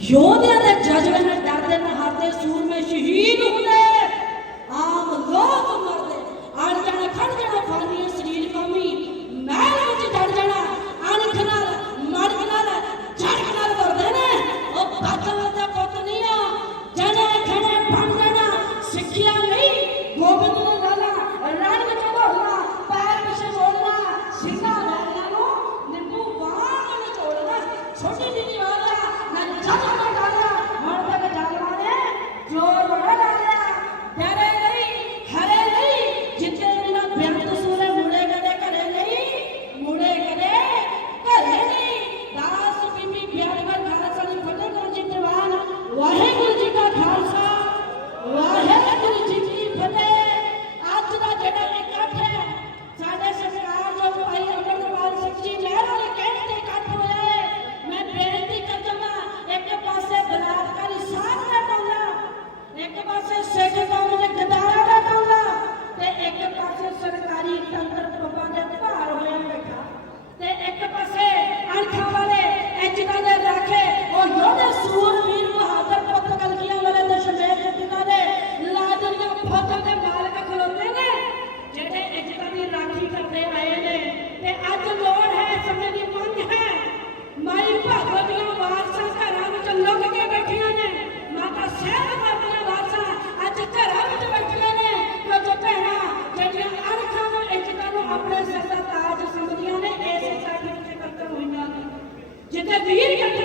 ਯੋਧਿਆਂ ਦੇ ਜਜ਼ਬੇ ਨਾਲ ਡਰਦੇ ਨਾ ਹਾਰਦੇ ਸੂਰਮੇ ਸ਼ਹੀਦ ਹੁੰਦੇ। இந்த வெயில் கட்ட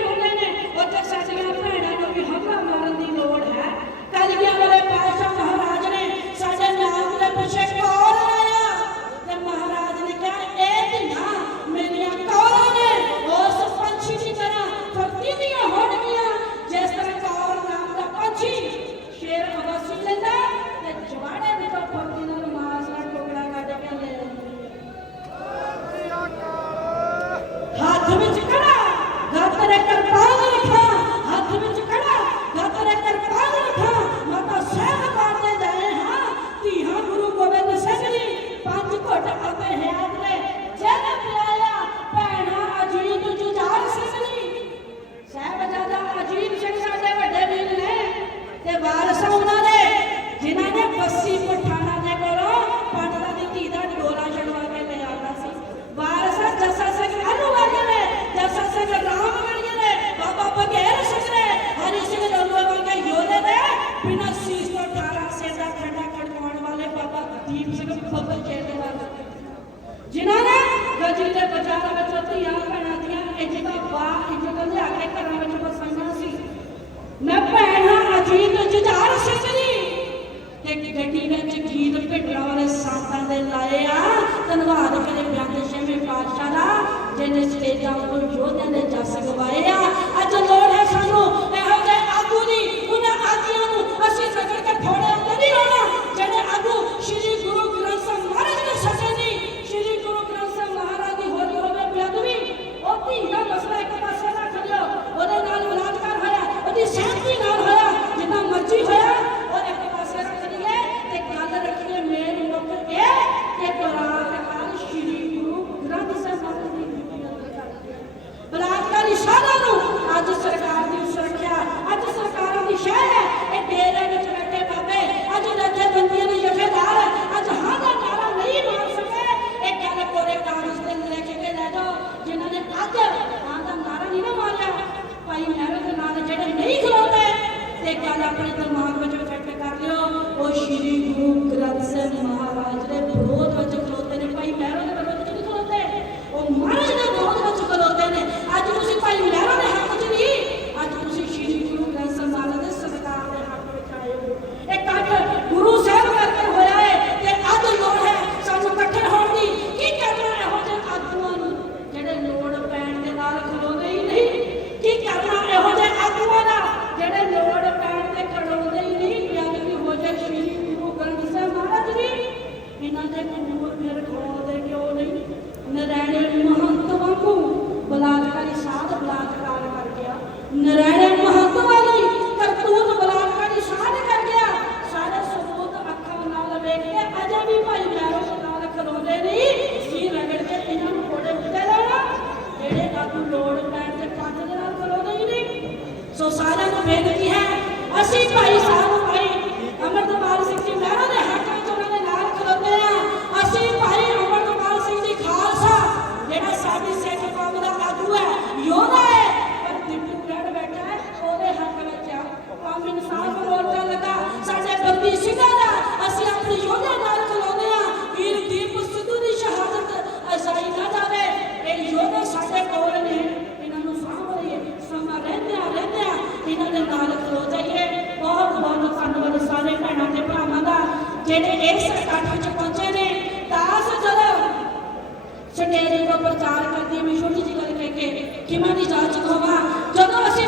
ਨਾਰਾਇਣ ਮਹੱਤਵ ਵਾਲੀ ਕਰਤੂਤ ਬਲਾਤਕਾਰੀ ਸ਼ਾਹ ਨੇ ਕਰ ਗਿਆ। ਸਾਰੇ ਸਬੂਤ ਅੱਖਾਂ ਨਾਲ ਵੇਖ ਕੇ ਅਜੇ ਵੀ ਭਾਈ ਪਿਆਰੋ ਨਾਲ ਖਲੋਂਦੇ ਨਹੀਂ ਸੀ ਰਗੜ ਕੇ ਇਹਨਾਂ ਨੂੰ ਕੋੜੇ ਉੱਤੇ ਲਾਉਣਾ ਜਿਹੜੇ ਕਾਤੂ ਲੋੜ ਪੈਣ ਤੇ ਪੰਜ ਦੇ ਨਾਲ ਖਲੋਂਦੇ ਹੀ ਨਹੀਂ। ਸੋ ਸਾਰਿਆਂ ਨੂੰ ਬੇਨਤੀ ਹੈ, ਅਸੀਂ ਭਾਈ ਘਾਟ ਵਿੱਚ ਪਹੁੰਚੇ ਨੇ। ਦਾਸ ਜਦੋਂ ਸਟੇਜ ਤੋਂ ਪ੍ਰਚਾਰ ਕਰਦੀ ਮੈਂ ਛੋਟੀ ਜਿਹੀ ਗੱਲ ਕਹਿ ਕੇ ਕਿ ਮੈਂ ਦੀ ਜਾਂਚ ਖੋਵਾ ਜਦੋਂ ਅਸੀਂ